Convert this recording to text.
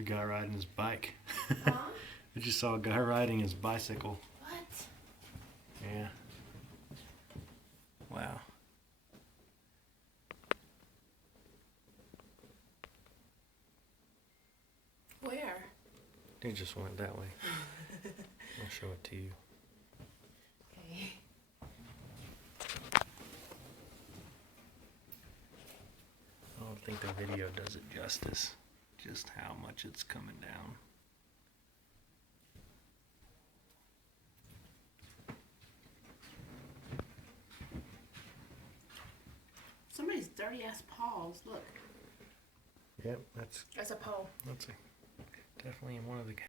The guy riding his bike. Huh? I just saw a guy riding his bicycle. What? Yeah. Wow. Where? He just went that way. I'll show it to you. Okay. I don't think the video does it justice, just how much it's coming down. Somebody's dirty ass paws. Look. Yep, That's a paw. that's definitely in one of the